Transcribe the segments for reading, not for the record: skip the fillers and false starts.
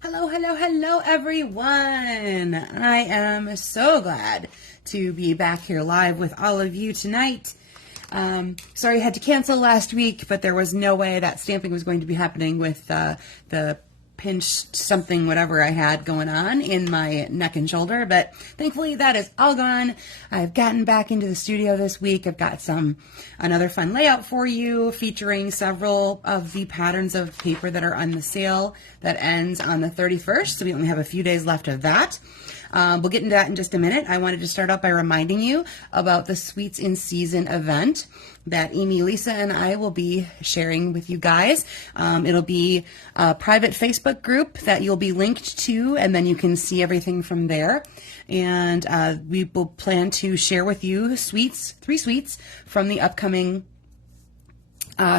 Hello, hello, hello, everyone. I am so glad to be back here live with all of you tonight. Sorry I had to cancel last week, but there was no way that stamping was going to be happening with the pinched something, whatever I had going on in my neck and shoulder, but thankfully that is all gone. I've gotten back into the studio this week. I've got another fun layout for you featuring several of the patterns of paper that are on the sale that ends on the 31st, so we only have a few days left of that. We'll get into that in just a minute. I wanted to start out by reminding you about the Sweets in Season event that Amy, Lisa, and I will be sharing with you guys. It'll be a private Facebook group that you'll be linked to, and then you can see everything from there. And we will plan to share with you three sweets from the upcoming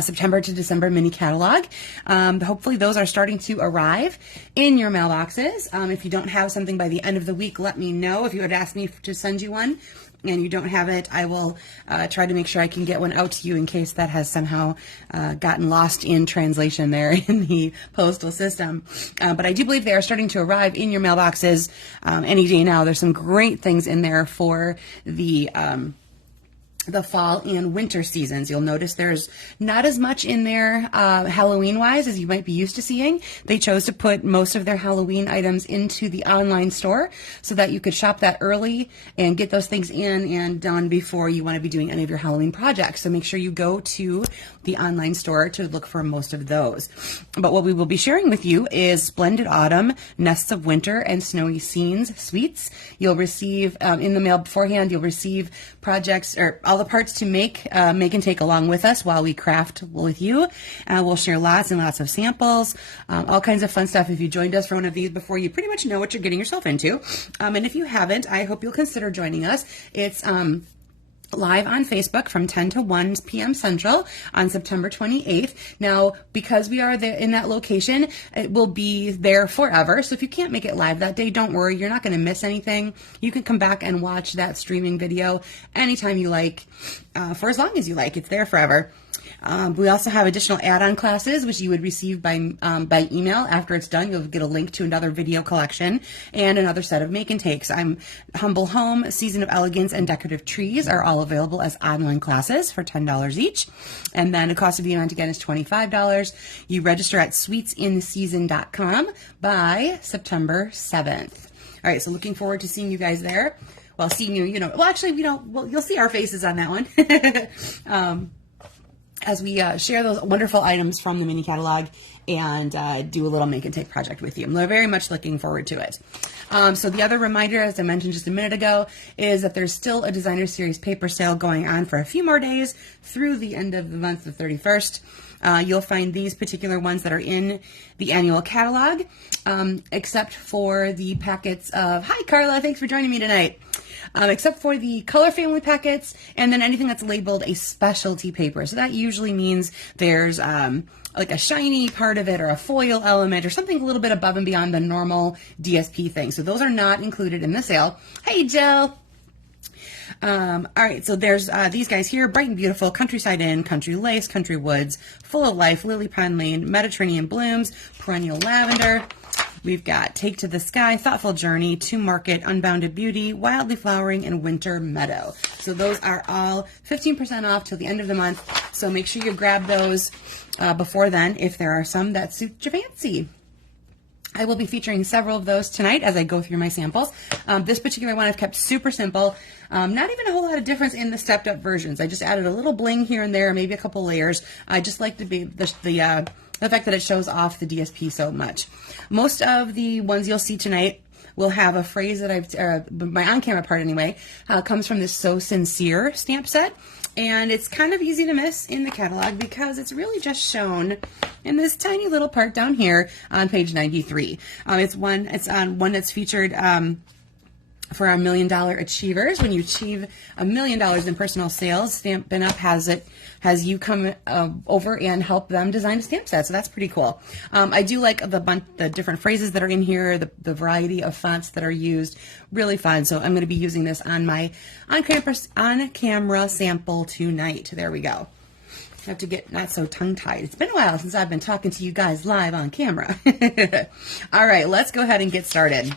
September to December mini catalog. Hopefully those are starting to arrive in your mailboxes. If you don't have something by the end of the week, let me know. If you would ask me to send you one and you don't have it, I will try to make sure I can get one out to you in case that has somehow gotten lost in translation there in the postal system. But I do believe they are starting to arrive in your mailboxes any day now. There's some great things in there for the fall and winter seasons. You'll notice there's not as much in there Halloween-wise as you might be used to seeing. They chose to put most of their Halloween items into the online store so that you could shop that early and get those things in and done before you want to be doing any of your Halloween projects. So make sure you go to the online store to look for most of those. But what we will be sharing with you is Splendid Autumn, Nests of Winter, and Snowy Scenes Sweets. You'll receive in the mail beforehand, you'll receive projects or all the parts to make and take along with us while we craft with you. We'll share lots and lots of samples, all kinds of fun stuff. If you joined us for one of these before, you pretty much know what you're getting yourself into. And if you haven't, I hope you'll consider joining us. It's live on Facebook from 10 to 1 p.m. Central on September 28th. Now, because we are there in that location, it will be there forever. So if you can't make it live that day, don't worry. You're not going to miss anything. You can come back and watch that streaming video anytime you like, for as long as you like. It's there forever. We also have additional add-on classes, which you would receive by email. After it's done, you'll get a link to another video collection and another set of make and takes. Humble Home, Season of Elegance, and Decorative Trees are all available as online classes for $10 each. And then the cost of the event, again, is $25. You register at sweetsinseason.com by September 7th. All right, so looking forward to seeing you guys there. Well, seeing you, well, actually, you'll see our faces on that one. As we share those wonderful items from the mini catalog and do a little make and take project with you. I'm very much looking forward to it. So the other reminder, as I mentioned just a minute ago, is that there's still a Designer Series paper sale going on for a few more days through the end of the month, the 31st. You'll find these particular ones that are in the annual catalog, except for the packets of, hi Carla, thanks for joining me tonight. Except for the color family packets and then anything that's labeled a specialty paper. So that usually means there's like a shiny part of it or a foil element or something a little bit above and beyond the normal DSP thing. So those are not included in the sale. Hey, Jill. All right, so there's these guys here, Bright and Beautiful, Countryside Inn, Country Lace, Country Woods, Full of Life, Lily Pond Lane, Mediterranean Blooms, Perennial Lavender. We've got Take to the Sky, Thoughtful Journey, To Market, Unbounded Beauty, Wildly Flowering, and Winter Meadow. So those are all 15% off till the end of the month. So make sure you grab those before then if there are some that suit your fancy. I will be featuring several of those tonight as I go through my samples. This particular one I've kept super simple. Not even a whole lot of difference in the stepped up versions. I just added a little bling here and there, maybe a couple layers. I just like to be the fact that it shows off the DSP so much. Most of the ones you'll see tonight will have a phrase that my on-camera part anyway, comes from this So Sincere stamp set. And it's kind of easy to miss in the catalog because it's really just shown in this tiny little part down here on page 93. It's on one that's featured for our $1 Million Achievers. When you achieve $1 million in personal sales, Stampin' Up! has you come over and help them design a stamp set. So that's pretty cool. I do like the different phrases that are in here, the variety of fonts that are used. Really fun. So I'm going to be using this on my on-camera sample tonight. There we go. have to get not so tongue-tied. It's been a while since I've been talking to you guys live on camera. All right, let's go ahead and get started.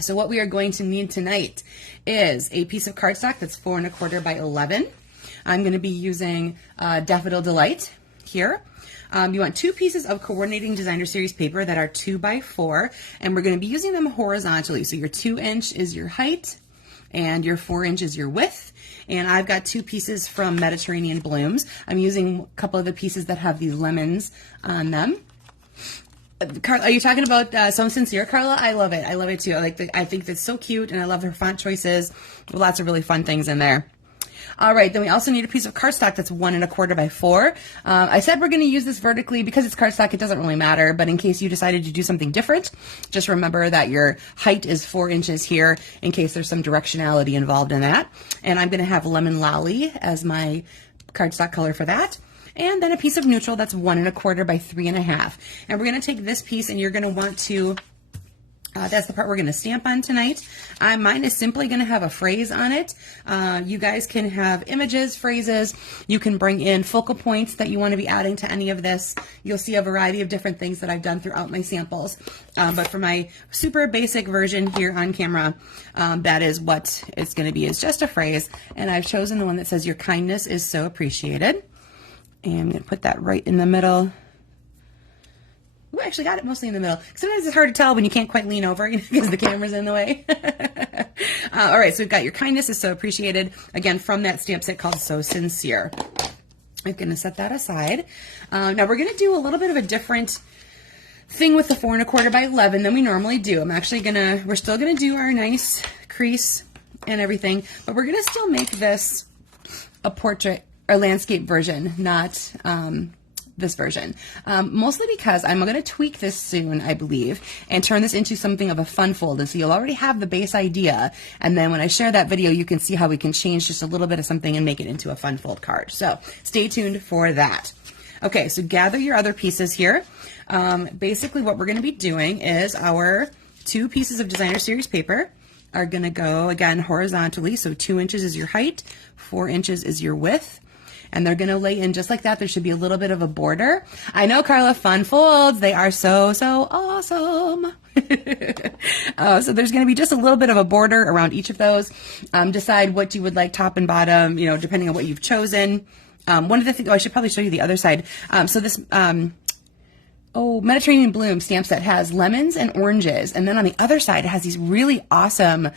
So what we are going to need tonight is a piece of cardstock that's 4 1/4 by 11. I'm going to be using Daffodil Delight here. You want 2 pieces of coordinating designer series paper that are 2 by 4, and we're going to be using them horizontally. So your 2-inch is your height, and your 4-inch is your width. And I've got 2 pieces from Mediterranean Blooms. I'm using a couple of the pieces that have these lemons on them. Carla, are you talking about So Sincere, Carla? I love it. I love it too. I think that's so cute, and I love her font choices. Lots of really fun things in there. All right, then we also need a piece of cardstock that's 1 1/4 by 4. I said we're going to use this vertically because it's cardstock. It doesn't really matter, but in case you decided to do something different, just remember that your height is 4 inches here in case there's some directionality involved in that. And I'm going to have Lemon Lolly as my cardstock color for that. And then a piece of neutral that's 1 1/4 by 3 1/2. And we're going to take this piece and you're going to want to that's the part we're going to stamp on tonight. Mine is simply going to have a phrase on it. You guys can have images, phrases. You can bring in focal points that you want to be adding to any of this. You'll see a variety of different things that I've done throughout my samples. But for my super basic version here on camera, that is what it's going to be, is just a phrase. And I've chosen the one that says, "Your kindness is so appreciated." And I'm going to put that right in the middle. We actually got it mostly in the middle. Sometimes it's hard to tell when you can't quite lean over because the camera's in the way. All right, so we've got "Your kindness is so appreciated," again, from that stamp set called So Sincere. I'm going to set that aside. Now we're going to do a little bit of a different thing with the 4 1/4 by 11 than we normally do. We're still going to do our nice crease and everything, but we're going to still make this a portrait or landscape version, not this version, mostly because I'm going to tweak this soon, I believe, and turn this into something of a fun fold. And so you'll already have the base idea, and then when I share that video, you can see how we can change just a little bit of something and make it into a fun fold card. So stay tuned for that. Okay, so gather your other pieces here. Basically what we're going to be doing is our 2 pieces of designer series paper are going to go, again, horizontally. So 2 inches is your height, 4 inches is your width. And they're going to lay in just like that. There should be a little bit of a border. I know, Carla, fun folds. They are so, so awesome. So there's going to be just a little bit of a border around each of those. Decide what you would like top and bottom, depending on what you've chosen. One of the things, I should probably show you the other side. So this, Mediterranean Bloom stamp set has lemons and oranges. And then on the other side, it has these really awesome,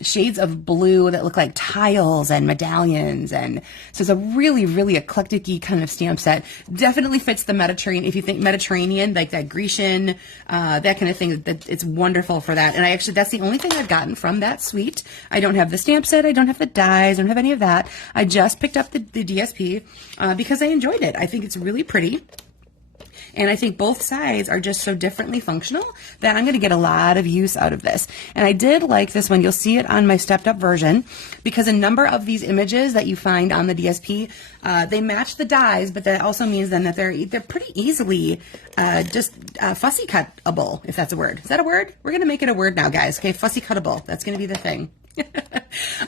shades of blue that look like tiles and medallions, and so it's a really, really eclectic-y kind of stamp set. Definitely fits the Mediterranean. If you think Mediterranean, like that Grecian, that kind of thing, that it's wonderful for that. And that's the only thing I've gotten from that suite. I don't have the stamp set, I don't have the dies, I don't have any of that. I just picked up the DSP because I enjoyed it. I think it's really pretty. And I think both sides are just so differently functional that I'm going to get a lot of use out of this. And I did like this one. You'll see it on my stepped up version because a number of these images that you find on the DSP, they match the dies, but that also means then that they're pretty easily just fussy cuttable, if that's a word. Is that a word? We're going to make it a word now, guys. Okay, fussy cuttable. That's going to be the thing.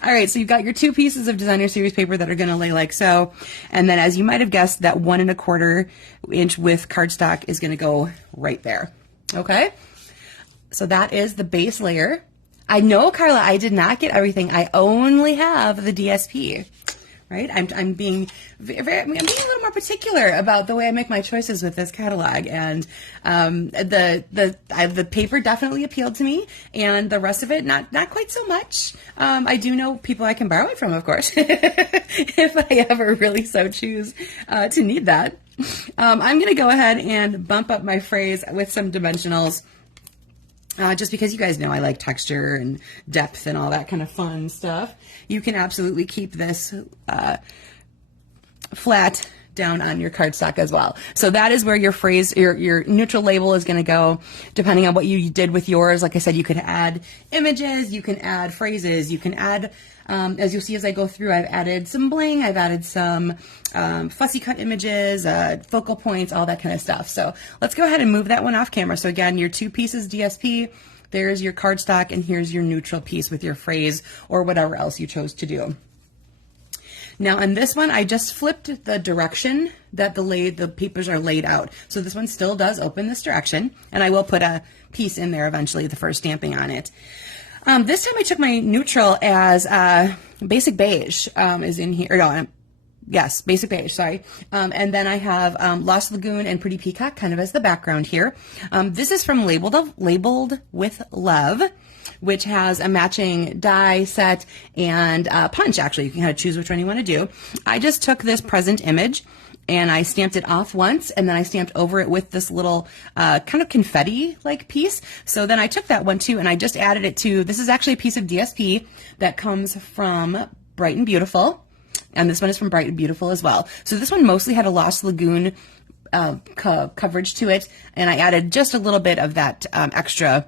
All right, so you've got your 2 pieces of designer series paper that are going to lay like so, and then as you might have guessed, that 1 1/4 inch width cardstock is going to go right there. Okay, so that is the base layer. I know, Carla, I did not get everything. I only have the DSP. Right? I'm being a little more particular about the way I make my choices with this catalog, and the paper definitely appealed to me, and the rest of it not quite so much. I do know people I can borrow it from, of course, if I ever really so choose to need that. I'm going to go ahead and bump up my phrase with some dimensionals. Just because you guys know I like texture and depth and all that kind of fun stuff. You can absolutely keep this flat down on your cardstock as well. So that is where your phrase, your neutral label is going to go, depending on what you did with yours. Like I said, you could add images, you can add phrases, you can add, as you'll see as I go through, I've added some bling, I've added some fussy cut images, focal points, all that kind of stuff. So let's go ahead and move that one off camera. So again, your 2 pieces DSP, there's your cardstock, and here's your neutral piece with your phrase or whatever else you chose to do. Now on this one, I just flipped the direction that the papers are laid out. So this one still does open this direction, and I will put a piece in there eventually, the first stamping on it. This time I took my neutral as Basic Beige is in here. Or no, yes, Basic Beige, sorry. And then I have Lost Lagoon and Pretty Peacock kind of as the background here. This is from Labeled with Love, which has a matching die set and punch, actually. You can kind of choose which one you want to do. I just took this present image and I stamped it off once, and then I stamped over it with this little kind of confetti-like piece. So then I took that one too, and I just added it to, this is actually a piece of DSP that comes from Bright and Beautiful, and this one is from Bright and Beautiful as well. So this one mostly had a Lost Lagoon coverage to it, and I added just a little bit of that extra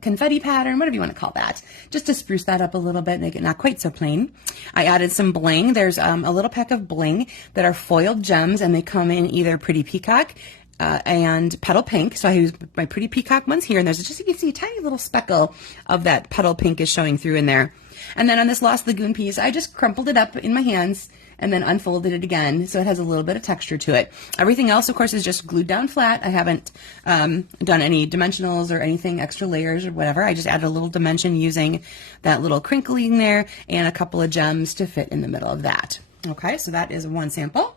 confetti pattern, whatever you want to call that, just to spruce that up a little bit, make it not quite so plain. I added some bling. There's a little pack of bling that are foiled gems, and they come in either Pretty Peacock and Petal Pink. So I use my Pretty Peacock ones here, and there's just, you can see a tiny little speckle of that Petal Pink is showing through in there. And then on this Lost Lagoon piece, I just crumpled it up in my hands and then unfolded it again, so it has a little bit of texture to it. Everything else, of course, is just glued down flat. I haven't done any dimensionals or anything, extra layers or whatever. I just added a little dimension using that little crinkling there and a couple of gems to fit in the middle of that. Okay, so that is one sample.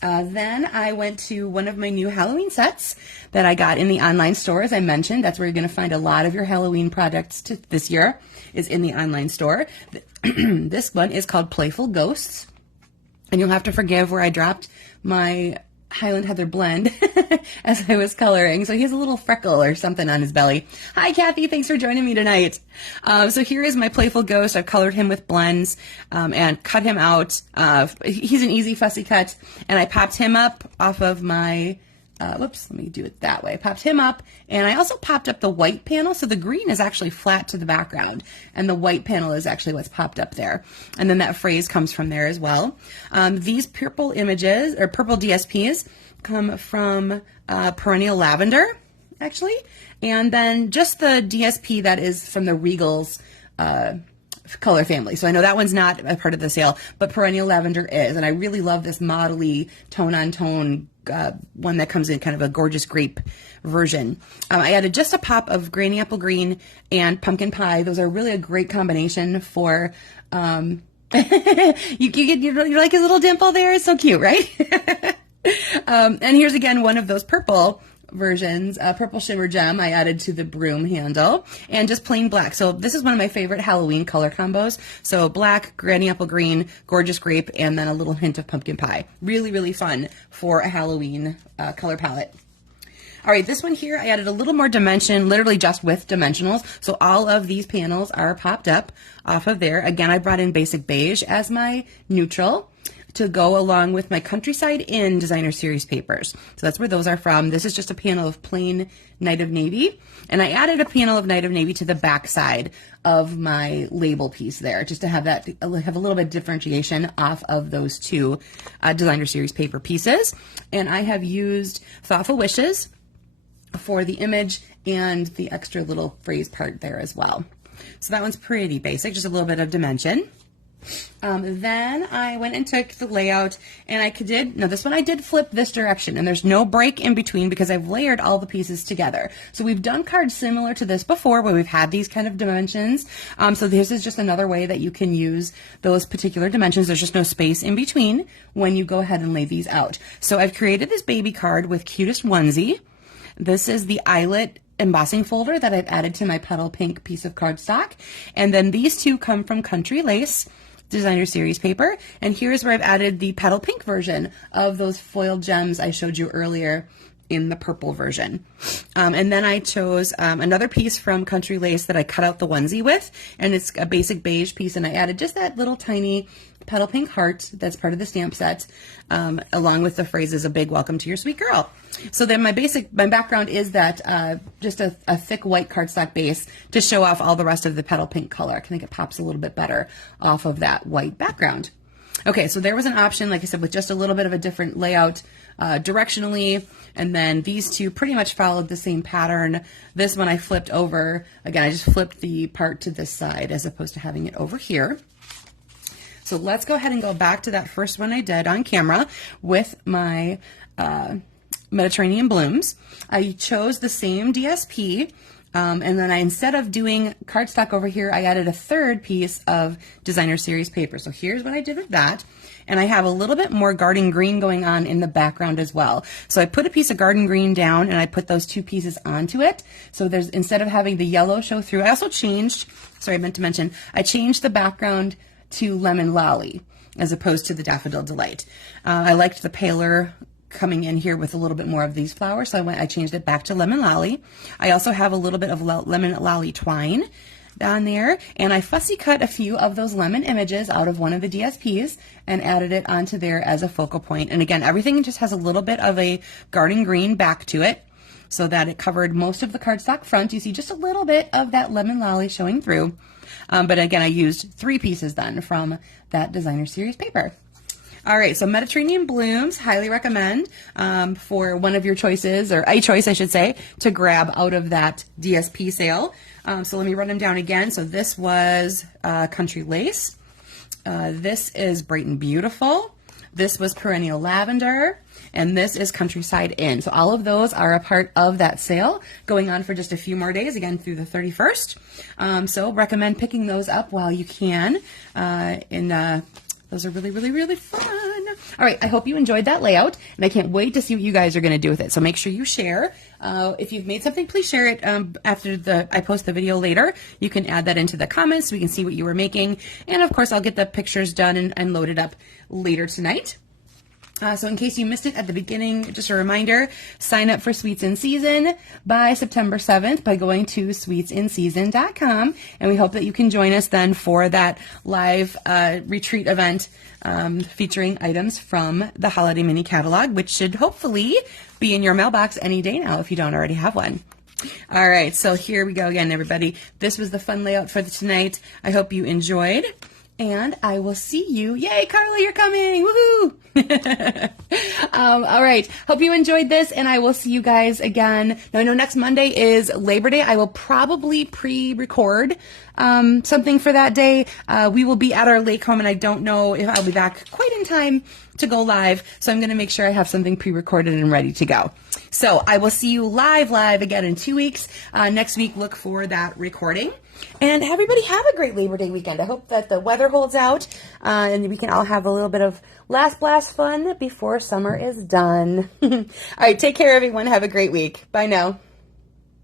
Then I went to one of my new Halloween sets that I got in the online store. As I mentioned, that's where you're going to find a lot of your Halloween products this year, is in the online store. This one is called Playful Ghosts. And you'll have to forgive where I dropped my Highland Heather blend as I was coloring. So he has a little freckle or something on his belly. Hi, Kathy. Thanks for joining me tonight. So here is my Playful Ghost. I've colored him with blends and cut him out. He's an easy fussy cut. And I popped him up off of my... whoops, let me do it that way. Popped him up, and I also popped up the white panel, so the green is actually flat to the background, and the white panel is actually what's popped up there. And then that phrase comes from there as well. These purple images, or purple DSPs, come from Perennial Lavender, actually, and then just the DSP that is from the Regals color family. So I know that one's not a part of the sale, but Perennial Lavender is, and I really love this modelly tone-on-tone one that comes in kind of a gorgeous grape version. I added just a pop of Granny Apple Green and Pumpkin Pie. Those are really a great combination for, you like his little dimple there? It's so cute, right? And here's again one of those purple versions, purple shimmer gem I added to the broom handle, and just plain black. So this is one of my favorite Halloween color combos. So black, Granny Apple Green, gorgeous grape, and then a little hint of pumpkin pie. Really, really fun for a Halloween color palette. All right, this one here, I added a little more dimension, literally just with dimensionals. So all of these panels are popped up off of there. Again, I brought in Basic Beige as my neutral to go along with my Countryside Inn designer series papers. So that's where those are from. This is just a panel of plain Night of Navy. And I added a panel of Night of Navy to the back side of my label piece there, just to have that, have a little bit of differentiation off of those two designer series paper pieces. And I have used Thoughtful Wishes for the image and the extra little phrase part there as well. So that one's pretty basic, just a little bit of dimension. Then I went and took the layout, and this one I did flip this direction, and there's no break in between because I've layered all the pieces together. So we've done cards similar to this before where we've had these kind of dimensions. So this is just another way that you can use those particular dimensions. There's just no space in between when you go ahead and lay these out. So I've created this baby card with Cutest Onesie. This is the eyelet embossing folder that I've added to my Petal Pink piece of cardstock. And then these two come from Country Lace designer series paper. And here's where I've added the Petal Pink version of those foiled gems I showed you earlier in the purple version. And then I chose another piece from Country Lace that I cut out the onesie with, and it's a Basic Beige piece, and I added just that little tiny Petal Pink heart that's part of the stamp set, along with the phrases, "A big welcome to your sweet girl." So then my background is that just a thick white cardstock base to show off all the rest of the Petal Pink color. I think it pops a little bit better off of that white background. Okay, so there was an option, like I said, with just a little bit of a different layout directionally, and then these two pretty much followed the same pattern. This one I flipped over. Again, I just flipped the part to this side as opposed to having it over here. So let's go ahead and go back to that first one I did on camera with my Mediterranean blooms. I chose the same DSP, and then instead of doing cardstock over here, I added a third piece of designer series paper. So here's what I did with that. And I have a little bit more garden green going on in the background as well. So I put a piece of garden green down and I put those two pieces onto it. So there's, instead of having the yellow show through, I also changed, sorry, I meant to mention, I changed the background to Lemon Lolly as opposed to the Daffodil Delight. I liked the paler coming in here with a little bit more of these flowers, so I changed it back to Lemon Lolly. I also have a little bit of Lemon Lolly twine down there, and I fussy cut a few of those lemon images out of one of the DSPs and added it onto there as a focal point. And again, everything just has a little bit of a garden green back to it so that it covered most of the cardstock front. You see just a little bit of that Lemon Lolly showing through. But again, I used 3 pieces then from that designer series paper. All right, so Mediterranean Blooms, highly recommend for one of your choices, or a choice I should say, to grab out of that DSP sale. So let me run them down again. So this was Country Lace. This is Bright and Beautiful. This was Perennial Lavender. And this is Countryside Inn. So all of those are a part of that sale going on for just a few more days, again through the 31st. So recommend picking those up while you can. Those are really, really, really fun. All right, I hope you enjoyed that layout, and I can't wait to see what you guys are going to do with it. So make sure you share. If you've made something, please share it after I post the video later. You can add that into the comments so we can see what you were making. And of course, I'll get the pictures done and loaded up later tonight. So in case you missed it at the beginning, just a reminder, sign up for Sweets in Season by September 7th by going to sweetsinseason.com. And we hope that you can join us then for that live retreat event featuring items from the Holiday Mini Catalog, which should hopefully be in your mailbox any day now if you don't already have one. All right, so here we go again, everybody. This was the fun layout for tonight. I hope you enjoyed. And I will see you. Yay, Carla, you're coming. Woohoo! All right. Hope you enjoyed this, and I will see you guys again. Now, I know next Monday is Labor Day. I will probably pre-record something for that day. We will be at our lake home, and I don't know if I'll be back quite in time to go live. So I'm going to make sure I have something pre-recorded and ready to go. So I will see you live again in 2 weeks. Next week, look for that recording. And everybody have a great Labor Day weekend. I hope that the weather holds out and we can all have a little bit of last blast fun before summer is done. All right, take care, everyone. Have a great week. Bye now.